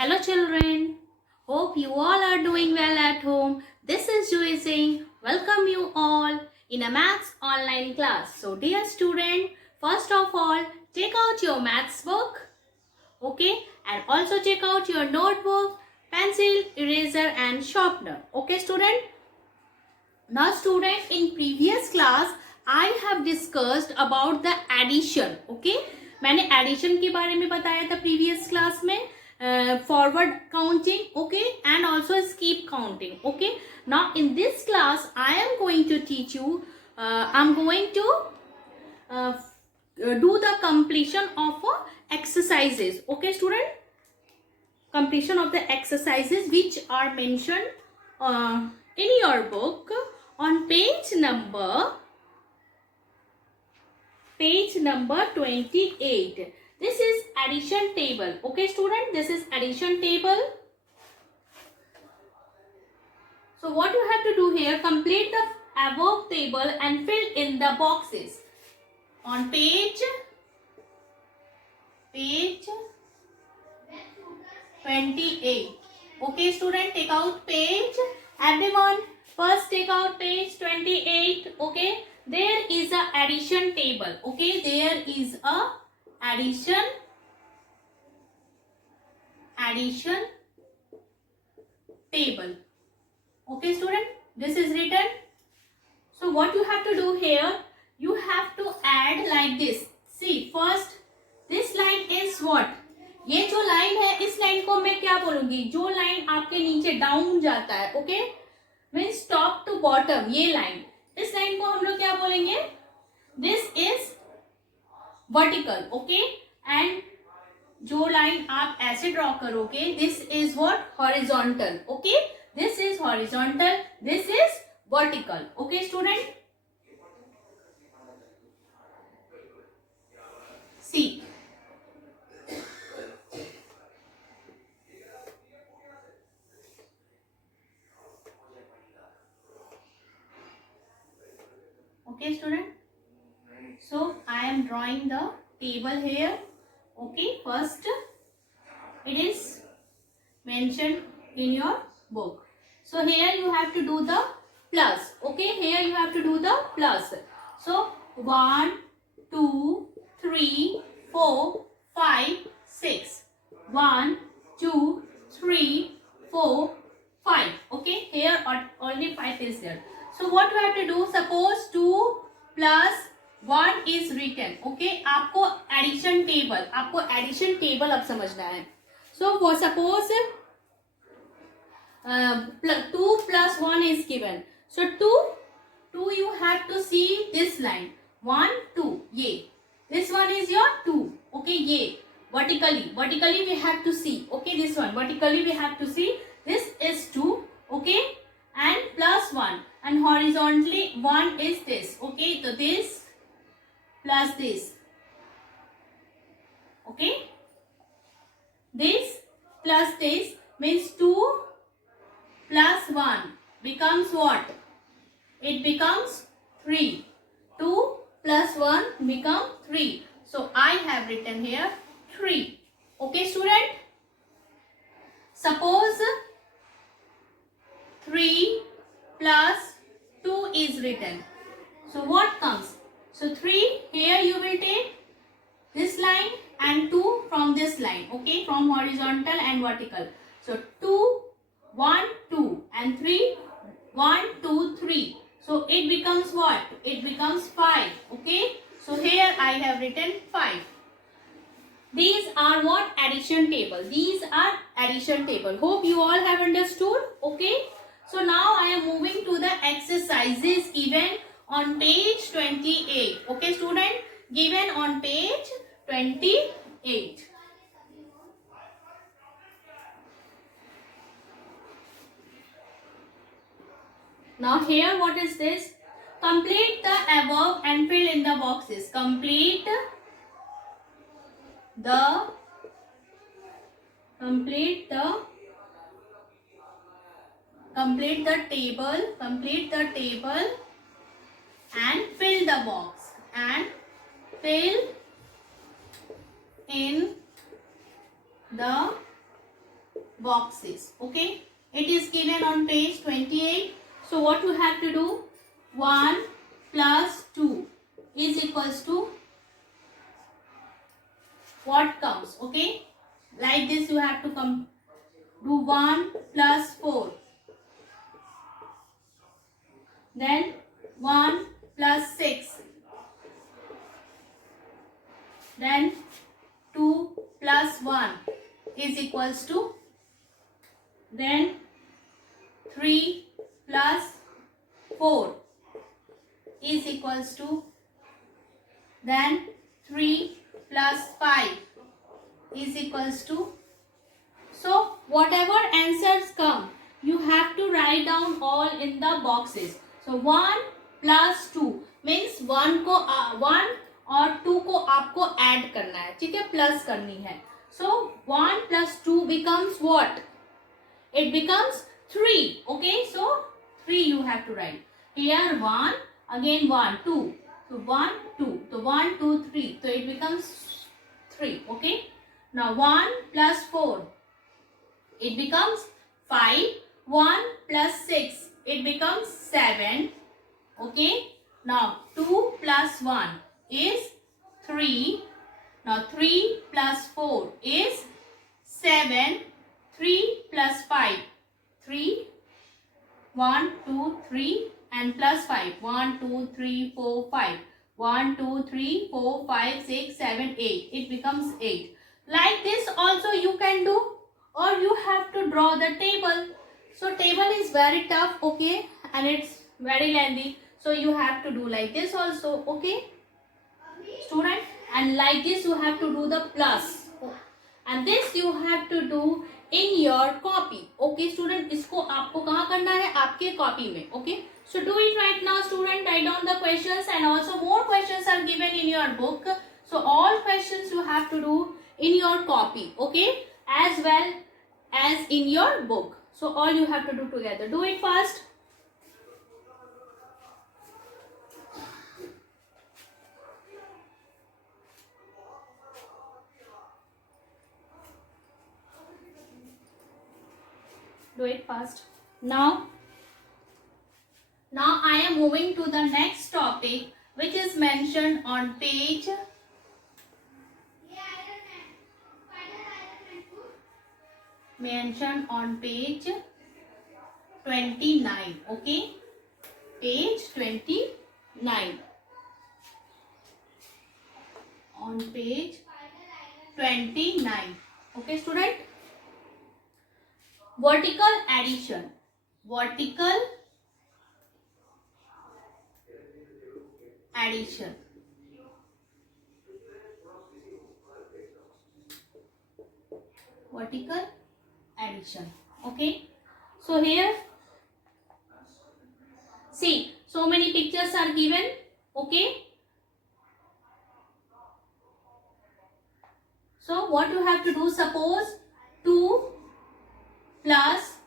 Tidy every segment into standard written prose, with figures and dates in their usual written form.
Hello children, hope you all are doing well at home. This is Joy Singh. Welcome you all in a maths online class. So dear student, first of all, take out your maths book, okay, and also check out your notebook, pencil, eraser and sharpener. Okay student? Now student, in previous class I have discussed about the addition. Okay, मैंने addition के बारे में बताया था previous class में, forward counting, okay, and also skip counting. Okay, now in this class I am going to teach you, I'm going to do the completion of exercises. Okay student, completion of the exercises which are mentioned in your book on page number 28. This is addition table. Okay student, this is addition table. So what you have to do here, complete the above table and fill in the boxes on page 28. Okay student, take out page, everyone first take out page 28. Okay, there is a addition table. Okay, there is a addition table. Okay student, this is written. So what you have to do here, you have to add like this. See, first this line is what, ये जो line है इस line को मैं क्या बोलूंगी, जो line आपके नीचे डाउन जाता है, okay, means top to bottom, ये लाइन, इस लाइन को हम लोग क्या बोलेंगे, this is vertical. Okay, and जो लाइन आप ऐसे ड्रॉ करोगे, this is what, horizontal. Okay, this is horizontal, this is vertical. Okay student, see okay student, so I am drawing the table here. Okay, first it is mentioned in your book. So here you have to do the plus. Okay, here you have to do the plus. So 1 2 3 4 5 6, 1 2 3 4 5. Okay, here only 5 is there. So what you have to do, suppose 2 plus 1 is written. Okay, आपको addition table अब समझना है. So for suppose 2 plus 1 is given. So 2 you have to see this line, 1 2, ये this one is your 2. Okay, ये vertically we have to see. Okay, this one vertically we have to see, this is 2. Okay, and plus 1, and horizontally 1 is this. Okay, so this plus this. Okay, this plus this means 2 plus 1 becomes what? It becomes 3. 2 plus 1 become 3. So I have written here 3. Okay student, suppose 3 plus 2 is written. So what comes? So 3, here you will take this line and 2 from this line. Okay, from horizontal and vertical. So 2 1 2 and 3 1 2 3. So it becomes what? It becomes 5. Okay, so here I have written 5. These are what? Addition table. These are addition table. Hope you all have understood. Okay, so now I am moving to the exercises given on page 28. Okay student, given on page 28. Now here what is this? Complete the above and fill in the boxes. Complete the table and fill the box and fill in the boxes. Okay, it is given on page 28. So what you have to do, 1 plus 2 is equals to what comes. Okay, like this you have to come do 1 plus 4, then 1 plus 6, then 2 plus 1 is equals to, then 3 plus 4 is equals to, then 3 plus 5 is equals to. So whatever answers come, you have to write down all in the boxes. So 1 plus 2 means 1 को 1 और 2 को आपको add करना है, ठीक है, plus करनी है. So 1 plus 2 becomes what? It becomes 3. Okay, so 3 you have to write. Here 1, again 1, 2. So 1, 2. So 1, 2, 3. So it becomes 3. Okay. Now 1 plus 4. It becomes 5. 1 plus 6. It becomes 7. Okay. Now 2 plus 1 is 3. Now 3 plus 4 is 7. 3 plus 5. 3. 1, 2, 3 and plus 5. 1, 2, 3, 4, 5. 1, 2, 3, 4, 5, 6, 7, 8. It becomes 8. Like this also you can do, or you have to draw the table. So table is very tough, okay, and it's very lengthy. So you have to do like this also, okay, student. And like this you have to do the plus. And this you have to do in your copy. Okay, student, इसको आपको कहाँ करना है? आपके copy में. Okay. So do it right now, student. Write down the questions, and also more questions are given in your book. So all questions you have to do in your copy. Okay, as well as in your book. So all you have to do together. Do it fast. Do it fast. Now I am moving to the next topic, which is mentioned on page 29. Okay, page 29. On page 29. Okay, student. Vertical addition. Vertical addition. Vertical addition. Okay. So here, see, so many pictures are given. Okay. So what you have to do? Suppose 2 plus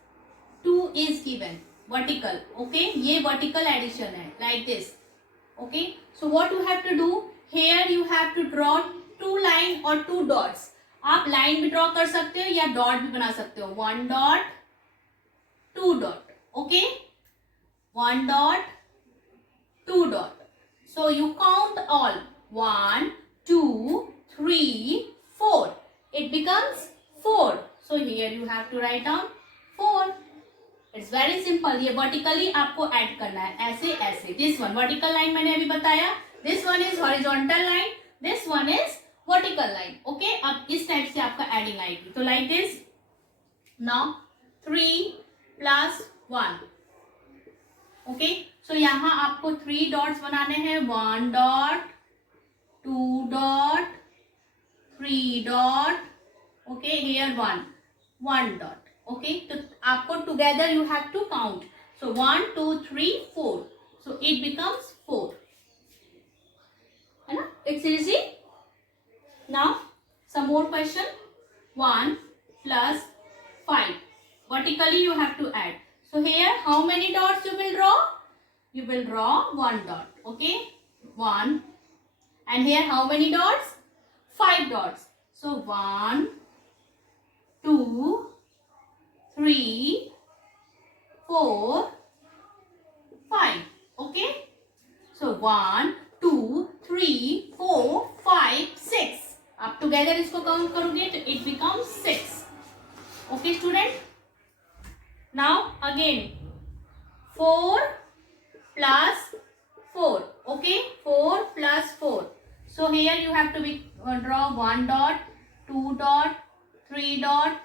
2 is given. Vertical. Okay. ये vertical addition है. Like this. Okay. So what you have to do? Here you have to draw 2 line or 2 dots. आप line भी draw कर सकते हो या dot भी बना सकते हो. 1 dot, 2 dot. Okay. 1 dot, 2 dot. So you count all. 1, 2, 3, 4. It becomes 4. So here you have to write down 4. It's very simple. ये vertically आपको add करना है. ऐसे ऐसे. This one vertical line मैंने अभी बताया. This one is horizontal line. This one is vertical line. Okay. अब इस टाइप से आपका adding आएगी. तो like this. Now 3 plus 1. Okay. So यहाँ आपको 3 dots बनाने हैं. 1 dot, 2 dot, 3 dot. Okay. Here 1 dot. Okay, तो आपको together you have to count. So 1, 2, 3, 4. So it becomes 4. है ना? It's easy. Now some more question. 1 plus 5. Vertically you have to add. So here how many dots you will draw? You will draw 1 dot. Okay, 1. And here how many dots? 5 dots. So 1, 2, 3, 4, 5. Okay. So 1, 2, 3, 4, 5, 6. आप together इसको count करोगे तो it becomes 6. Okay student. Now again 4 plus 4. Okay, 4 plus 4. So here you have to draw 1 dot, 2 dot, 3 dot,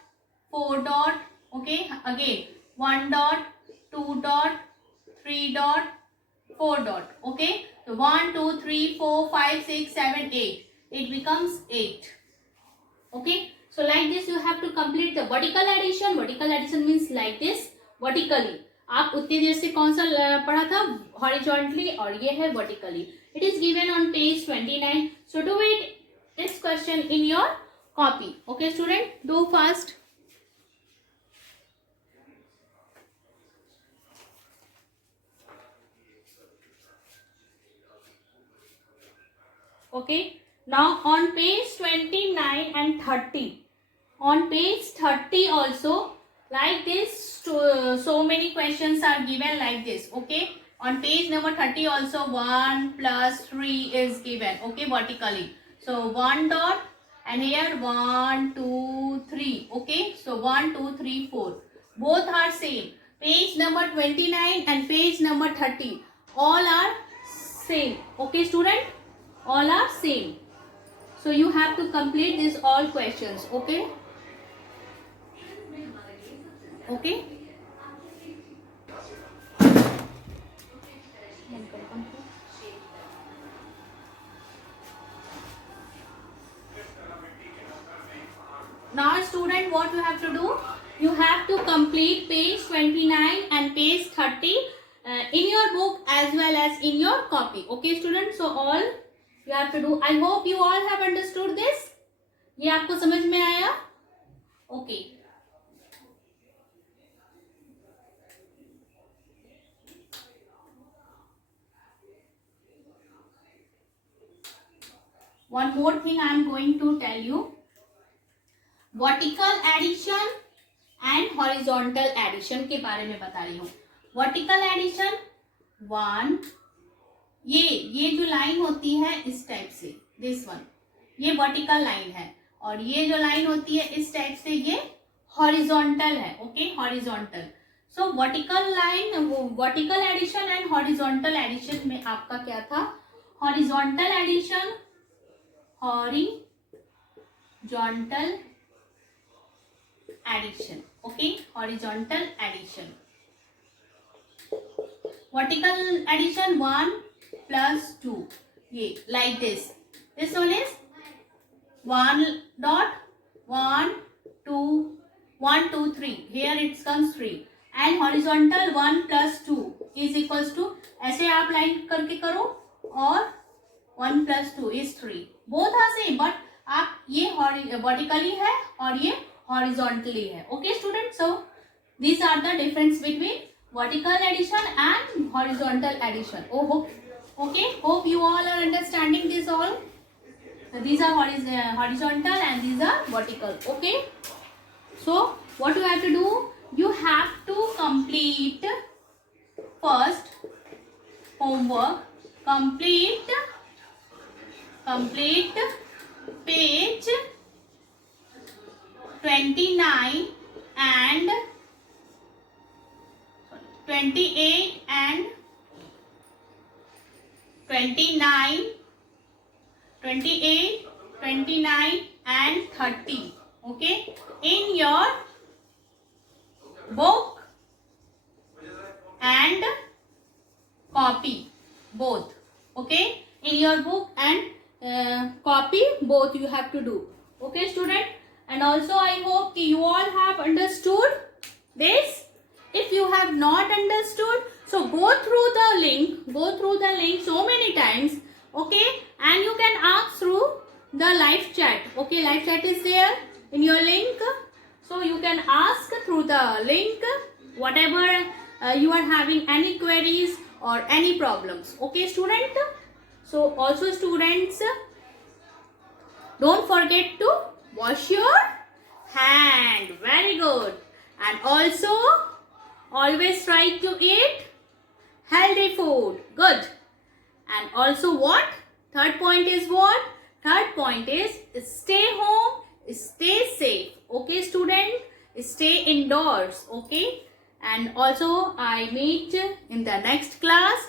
4 dot. Okay, again 1 dot, 2 dot, 3 dot, 4 dot. Okay, so 1, 2, 3, 4, 5, 6, 7, 8. It becomes 8. Okay, so like this you have to complete the vertical addition. Vertical addition means like this, vertically. आप उतनी देर से कौन सा पढ़ा था, horizontally, और ये है vertically. It is given on page 29. So do it this question in your copy. Okay student, do fast. Okay, now on page 29 and 30. On page 30 also, like this, so many questions are given like this. Okay, on page number 30 also 1 plus 3 is given. Okay, vertically. So 1 dot, and here 1, 2, 3. Okay, so 1, 2, 3, 4. Both are same. Page number 29 and page number 30. All are same. Okay student, all are same. So you have to complete these all questions. Okay. Okay. Now student, what you have to do? You have to complete page 29 and page 30 in your book as well as in your copy. Okay student, so all you have to do. I hope you all have understood this. ये आपको समझ में आया? Okay. One more thing I am going to tell you. Vertical addition and horizontal addition के बारे में बता रही हूँ. Vertical addition 1, ये जो लाइन होती है इस टाइप से, this one, ये vertical लाइन है, और ये जो लाइन होती है इस टाइप से, ये horizontal है. Okay, horizontal. So vertical line, vertical addition and horizontal addition में आपका क्या था? Horizontal addition, horizontal addition. Okay, horizontal addition. Vertical addition 1 plus 2. ये like this. This one is 1 dot, 1, 2, 1, 2, 3. Here it comes 3. And horizontal 1 plus 2 is equals to, ऐसे आप line करके करो, और 1 plus 2 is 3. Both are same, but आप ये vertically है और ये horizontally है. Okay students, so these are the difference between vertical addition and horizontal addition. Okay, hope you all are understanding this all. So these are horizontal and these are vertical. Okay, so what you have to do? You have to complete first homework. Complete page 29 and 28 and 29, 28, 29 and 30. Okay, in your book and copy both. Okay, in your book and copy both you have to do. Okay student, and also I hope you all have understood this. If you have not understood, so go through the link so many times. Okay, and you can ask through the live chat. Okay, live chat is there in your link, so you can ask through the link whatever you are having any queries or any problems. Okay student, so also students, don't forget to wash your hand. Very good. And also always try to eat healthy food. Good. And also what? Third point is what? Third point is stay home, stay safe. Okay, student? Stay indoors. Okay? And also I meet in the next class.